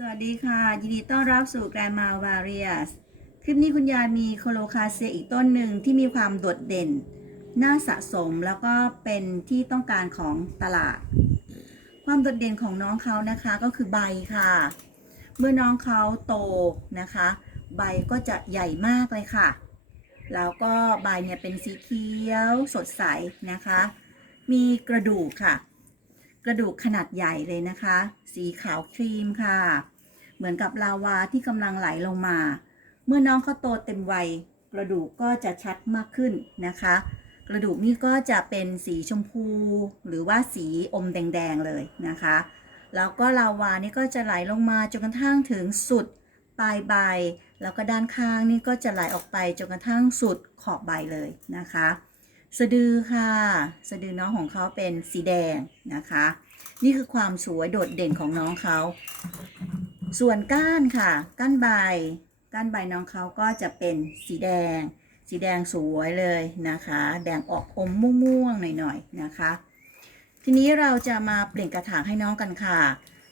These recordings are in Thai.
สวัสดีค่ะ ยินดีต้อนรับสู่ Grandma Various คลิปนี้คุณยายมีโคโลคาเซียอีกต้นหนึ่งที่มีความโดดเด่น น่าสะสมแล้วก็เป็นที่ต้องการของตลาด ความโดดเด่นของน้องเขานะคะก็คือใบค่ะ เมื่อน้องเขาโตนะคะ ใบก็จะใหญ่มากเลยค่ะ แล้วก็ใบเนี่ยเป็นสีเขียวสดใสนะคะ มีกระดูกค่ะ กระดูกขนาดใหญ่เลยนะคะ สีขาวครีมค่ะ เหมือนกับลาวาที่กำลังไหลลงมา เมื่อน้องเขาโตเต็มวัย กระดูกก็จะชัดมากขึ้นนะคะ กระดูกนี่ก็จะเป็นสีชมพู หรือว่าสีอมแดงๆเลยนะคะ แล้วก็ลาวานี่ก็จะไหลลงมาจนกระทั่งถึงสุดปลายใบ แล้วก็ด้านข้างนี่ก็จะไหลออกไปจนกระทั่งสุดขอบใบเลยนะคะ สะดือค่ะ สะดือน้องของเขาเป็นสีแดงนะคะ นี่คือความสวยโดดเด่นของน้องเขา ส่วนก้านค่ะ ก้านใบ ก้านใบน้องเขาก็จะเป็นสีแดง สีแดงสวยเลยนะคะ แดงออกอมม่วงๆหน่อยๆนะคะ ทีนี้เราจะมาเปลี่ยนกระถางให้น้องกันค่ะ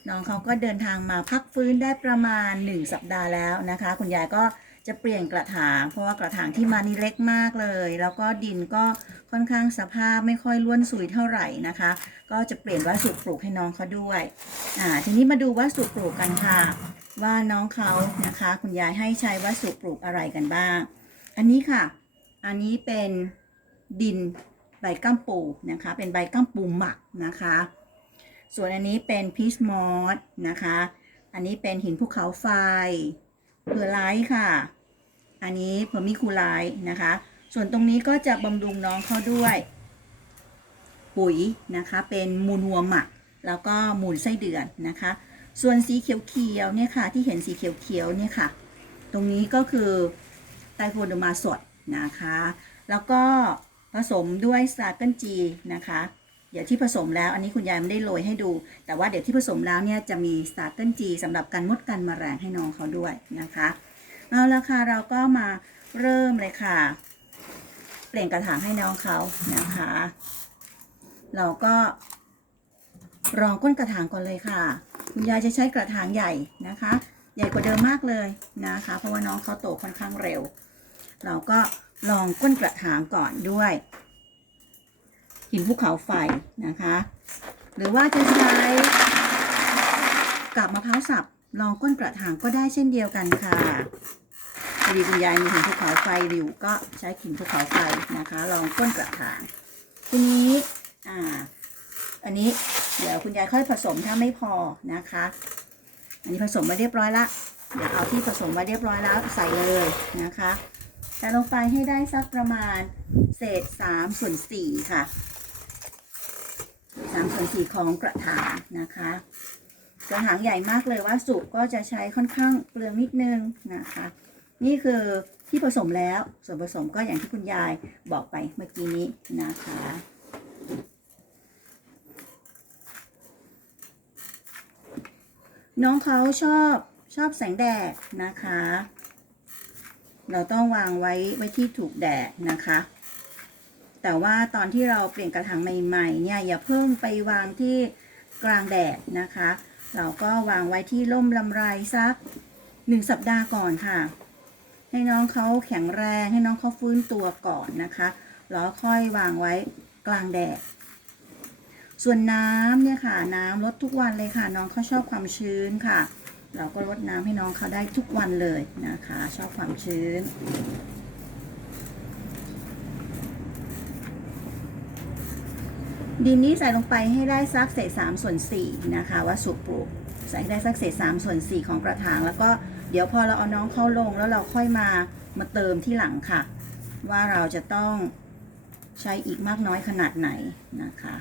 น้องเขาก็เดินทางมาพักฟื้นได้ประมาณ 1 สัปดาห์แล้วนะคะ คุณยายก็ จะเปลี่ยนกระถาง เพราะว่ากระถางที่มานี่เล็กมากเลย แล้วก็ดินก็ค่อนข้างสภาพไม่ค่อยล้วนสุยเท่าไหร่นะคะ ก็จะเปลี่ยนวัสดุปลูกให้น้องเขาด้วยอ่าทีนี้มาดูวัสดุปลูกกันค่ะ ว่าน้องเขานะคะ คุณยายให้ใช้วัสดุปลูกอะไรกันบ้าง อันนี้ค่ะ อันนี้เป็นดินใบก้ามปูนะคะ เป็นใบก้ามปูหมักนะคะ ส่วนอันนี้เป็นพีชมอสนะคะ อันนี้เป็นหินภูเขาไฟ เพอร์ไลท์ค่ะ อันนี้เพอร์มิคูไลท์นะคะ ส่วนตรงนี้ก็จะบำรุงน้องเขาด้วย ปุ๋ยนะคะ เป็นมูลวัวหมัก แล้วก็มูลไส้เดือนนะคะ ส่วนสีเขียวๆเนี่ยค่ะ ที่เห็นสีเขียวๆเนี่ยค่ะ ตรงนี้ก็คือไตรโคเดมาสดนะคะ แล้วก็ผสมด้วยสตาร์เกิลจีนะคะ เดี๋ยวที่ผสมแล้วอันนี้คุณยายไม่ได้โรยให้ดู แต่ว่าเดี๋ยวที่ผสมแล้วเนี่ยจะมีสตาร์เกิลจีสำหรับการมดกันแมลงให้น้องเขาด้วยนะคะเอาละค่ะเราก็มาเริ่มเลยค่ะ เปลี่ยนกระถางให้น้องเขานะคะ เราก็รองก้นกระถางก่อนเลยค่ะ คุณยายจะใช้กระถางใหญ่นะคะ ใหญ่กว่าเดิมมากเลยนะคะ เพราะว่าน้องเขาโตค่อนข้างเร็ว เราก็ลองก้นกระถางก่อนด้วย หินภูเขาไฟนะคะ หรือว่าจะใช้กับมะพร้าวสับลองก้นกระถางก็ได้เช่นเดียวกันค่ะพอดีคุณยายมีหินภูเขาไฟอยู่ก็ใช้หินภูเขาไฟนะคะลองก้นกระถางทีนี้อ่าอันนี้เดี๋ยวคุณยายค่อยผสมถ้าไม่พอนะคะ อันนี้ผสมมาเรียบร้อยละเดี๋ยวเอาที่ผสมมาเรียบร้อยแล้วใส่เลยนะคะแต่ลงไปให้ได้สักประมาณเศษ3ส่วน4ค่ะ 3ส่วน4ของกระถางนะคะกระถางใหญ่มากเลยว่าสุก็จะใช้ค่อนข้างเปลืองนิดนึงนะคะ นี่คือที่ผสมแล้วส่วนผสมก็อย่างที่คุณยายบอกไปเมื่อกี้นี้นะคะน้องเขาชอบชอบแสงแดดนะคะ เราต้องวางไว้ไว้ที่ถูกแดดนะคะ แต่ว่าตอนที่เราเปลี่ยนกระถางใหม่ๆเนี่ยอย่าเพิ่งไปวางที่กลางแดดนะคะ เราก็วางไว้ที่ร่มลำไรสักหนึ่งสัปดาห์ก่อนค่ะ ให้น้องเขาแข็งแรงให้น้องเขาฟื้นตัวก่อนนะคะแล้วค่อยวางไว้กลางแดด ส่วนน้ำเนี่ยค่ะ น้ำลดทุกวันเลยค่ะ น้องเขาชอบความชื้นค่ะ เราก็ลดน้ำให้น้องเขาได้ทุกวันเลยนะคะ ชอบความชื้น ดินนี้ใส่ลงไปให้ได้สักเศษสามส่วนสี่นะคะวัสดุปลูกใส่ให้ได้สักเศษสามส่วนสี่ของกระถาง แล้วก็เดี๋ยวพอเราเอาน้องเข้าลงแล้วเราค่อยมามาเติมที่หลังค่ะ ว่าเราจะต้องใช้อีกมากน้อยขนาดไหนนะคะ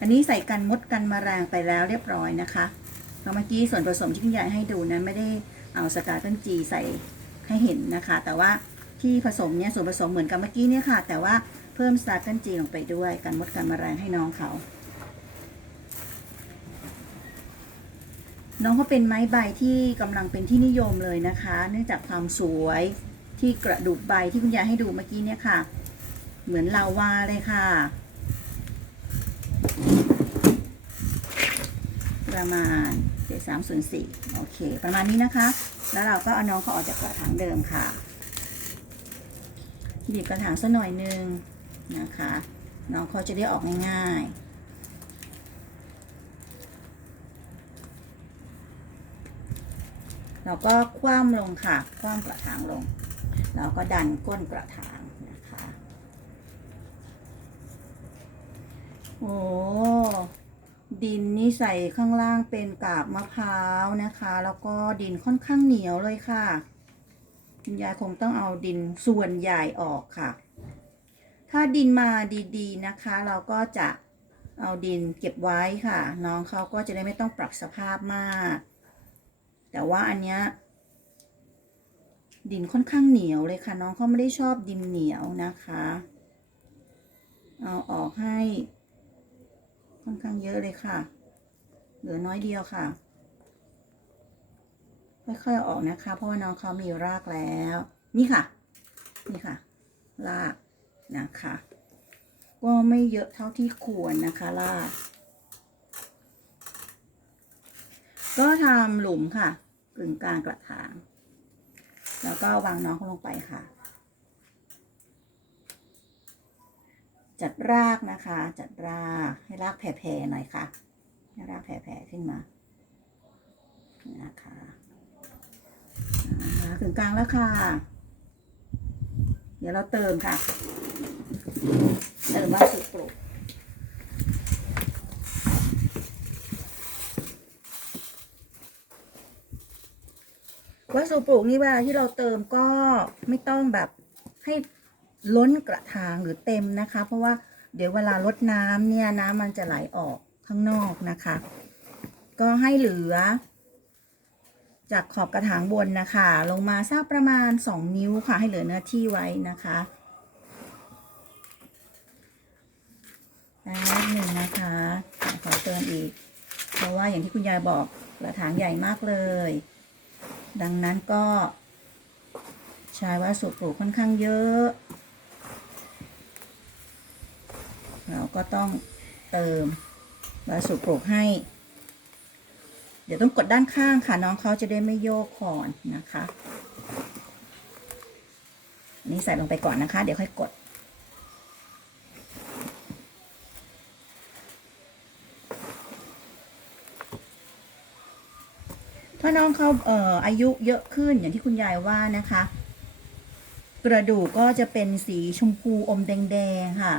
อันนี้ใส่กันมดกันแมลงไปแล้วเรียบร้อยนะคะเราเมื่อกี้ส่วนผสมที่คุณยายให้ดูนั้นไม่ได้เอาสกาต้นจีใส่ให้เห็นนะคะ แต่ว่าที่ผสมเนี่ยส่วนผสมเหมือนกับเมื่อกี้เนี่ยค่ะ แต่ว่า เพิ่มสตาร์เกิลจีลงไปด้วยกันมดกันแมลงให้น้องเขา น้องเขาเป็นไม้ใบที่กำลังเป็นที่นิยมเลยนะคะ เนื่องจากความสวยที่กระดูกใบที่คุณยายให้ดูเมื่อกี้เนี่ยค่ะ เหมือนลาวาเลยค่ะ ประมาณเจ็ดสามศูนย์สี่โอเค ประมาณนี้นะคะ แล้วเราก็เอาน้องเขาออกจากกระถางเดิมค่ะบีบกระถางสักหน่อยนึง นะคะ น้องเขาจะได้ออกง่ายๆ เราก็คว่ำลงค่ะ คว่ำกระถางลงแล้วก็ดันก้นกระถางนะคะ โอ้ดินนี่ใส่ข้างล่างเป็นกาบมะพร้าวนะคะ แล้วก็ดินค่อนข้างเหนียวเลยค่ะ คุณยายคงต้องเอาดินส่วนใหญ่ออกค่ะ ถ้าดินมาดีๆนะคะ เราก็จะเอาดินเก็บไว้ค่ะ น้องเขาก็จะได้ไม่ต้องปรับสภาพมาก แต่ว่าอันเนี้ยดินค่อนข้างเหนียวเลยค่ะ น้องเขาไม่ได้ชอบดินเหนียวนะคะ เอาออกให้ ค่อนข้างเยอะเลยค่ะ เหลือน้อยเดียวค่ะค่อยๆอออกนะคะ เพราะว่าน้องเขามีรากแล้ว นี่ค่ะ นี่ค่ะ ราก นะคะ ก็ไม่เยอะเท่าที่ควรนะคะรากก็ทำหลุมค่ะกึ่งกลางกระถาง แล้วก็วางน้องเขาลงไปค่ะ จัดรากนะคะ จัดรากให้รากแผ่ๆหน่อยค่ะให้รากแผ่ๆขึ้นมานะคะถึงกลางแล้วค่ะ เดี๋ยวเราเติมค่ะ เติมว่าสุกปลูกวัสดุปลูกนี่เวลาที่เราเติมก็ไม่ต้องแบบให้ล้นกระถางหรือเต็มนะคะ เพราะว่าเดี๋ยวเวลาลดน้ำเนี่ยน้ำมันจะไหลออกข้างนอกนะคะ ก็ให้เหลือ จากขอบกระถางบนนะคะ ลงมาสักประมาณ 2 นิ้วค่ะ ให้เหลือเนื้อที่ไว้นะคะ แป๊บหนึ่งนะคะขอเติมอีก เพราะว่าอย่างที่คุณยายบอกกระถางใหญ่มากเลย ดังนั้นก็ ใช้วัสดุปลูกค่อนข้างเยอะ เราก็ต้องเติมวัสดุปลูกให้ เดี๋ยวต้องกดด้านข้างค่ะน้องเขาจะได้ไม่โยกคอนนะคะนนี้ใส่ลงไปก่อนนะคะ เดี๋ยวค่อยกด ถ้าน้องเขาเอ่ออายุเยอะขึ้นอย่างที่คุณยายว่านะคะ กระดูกก็จะเป็นสีชมพูอมแดงๆค่ะ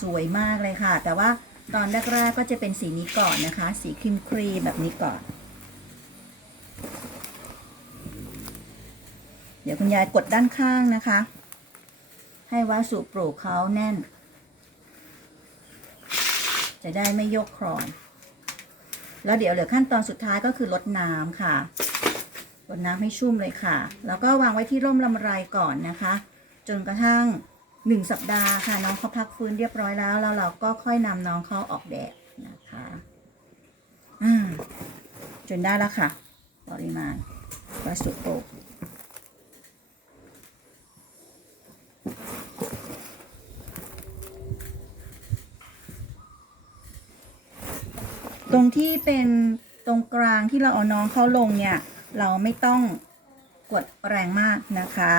สวยมากเลยค่ะ แต่ว่าตอนแรกๆก็จะเป็นสีนี้ก่อนนะคะ สีครีมครีมแบบนี้ก่อน เดี๋ยวคุณยายกดด้านข้างนะคะ ให้วัสดุปลูกเขาแน่น จะได้ไม่ยกครอน แล้วเดี๋ยวเหลือขั้นตอนสุดท้ายก็คือลดน้ำค่ะลดน้ำให้ชุ่มเลยค่ะ แล้วก็วางไว้ที่ร่มลำไรก่อนนะคะ จนกระทั่งหนึ่งสัปดาห์ค่ะ น้องเขาพักฟื้นเรียบร้อยแล้ว แล้วเราก็ค่อยนำน้องเขาออกแดดนะคะอ่าจนได้แล้วค่ะ ปริมาณวัสดุปลู ตรงที่เป็นตรงกลางที่เราเอาน้องเขาลงเนี่ย เราไม่ต้องกดแรงมากนะคะ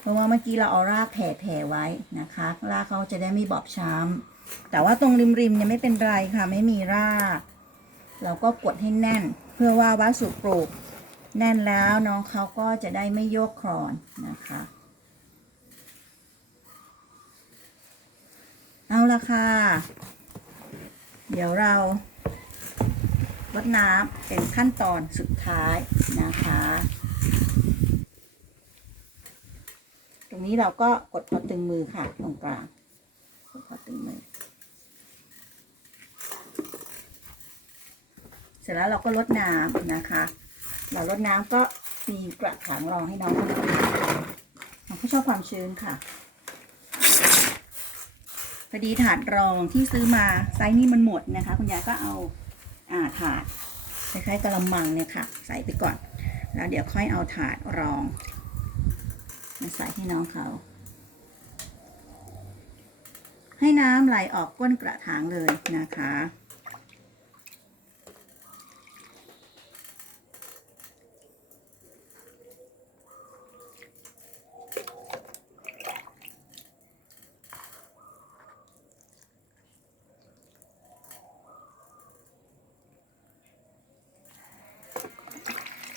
เพราะว่าเมื่อกี้เราเอารากแผ่ๆไว้นะคะ รากเขาจะได้ไม่บอบช้ำแต่ว่าตรงริมๆเนี่ยไม่เป็นไรค่ะ ไม่มีราก เราก็กดให้แน่น เพื่อว่าวัสดุปลูกแน่นแล้วน้องเขาก็จะได้ไม่โยกคลอนนะคะเอาละค่ะ เดี๋ยวเราลดน้ำเป็นขั้นตอนสุดท้ายนะคะ ตรงนี้เราก็กดพอตึงมือค่ะตรงกลางกดพอตึงมือ เสร็จแล้วเราก็ลดน้ำนะคะ เราลดน้ำก็มีกระถางรองให้น้องน้องเขาชอบความชื้นค่ะ พอดีถาดรองที่ซื้อมาไซส์นี้มันหมดนะคะ คุณยายก็เอาอ่าถาดคล้ายๆกระมังเนี่ยค่ะ ใส่ไปก่อน แล้วเดี๋ยวค่อยเอาถาดรองมาใส่ให้น้องเขา ให้น้ำไหลออกก้นกระถางเลยนะคะ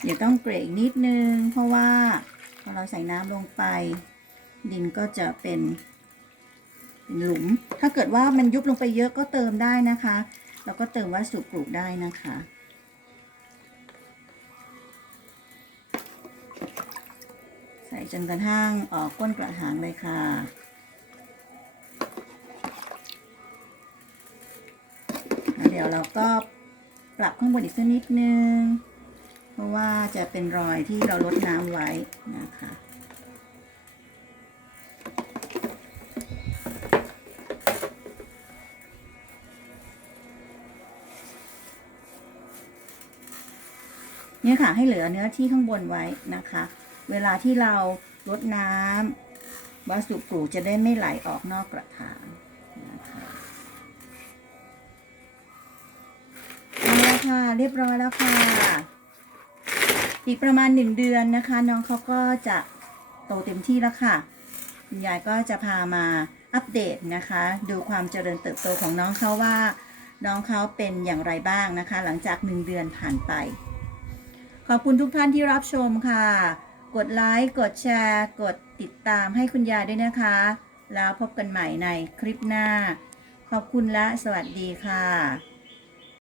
เดี๋ยวต้องเกรกนิดนึง เพราะว่าพอเราใส่น้ำลงไป ดินก็จะเป็นเป็นหลุม ถ้าเกิดว่ามันยุบลงไปเยอะก็เติมได้นะคะ แล้วก็เติมวัสดุปลูกได้นะคะใส่จนกระทั่งออกก้นกระถางเลยค่ะ เดี๋ยวเราก็ปรับข้างบนอีกสักนิดนึง ราะว่าจะเป็นรอยที่เราลดน้ำไว้นะคะเนี่ยค่ะให้เหลือเนื้อที่ข้างบนไว้นะคะ เวลาที่เราลดน้ำวัสดุปลูกจะได้ไม่ไหลออกนอกกระถางนะคะเอาละค่ะเรียบร้อยแล้วค่ะ อีกประมาณหนึ่งเดือนนะคะ น้องเขาก็จะโตเต็มที่แล้วค่ะคุณยายก็จะพามาอัปเดตนะคะ ดูความเจริญเติบโตของน้องเขาว่า น้องเขาเป็นอย่างไรบ้างนะคะ หลังจากหนึ่งเดือนผ่านไป ขอบคุณทุกท่านที่รับชมค่ะ กดไลค์กดแชร์ กดติดตามให้คุณยายด้วยนะคะ แล้วพบกันใหม่ในคลิปหน้า ขอบคุณและสวัสดีค่ะ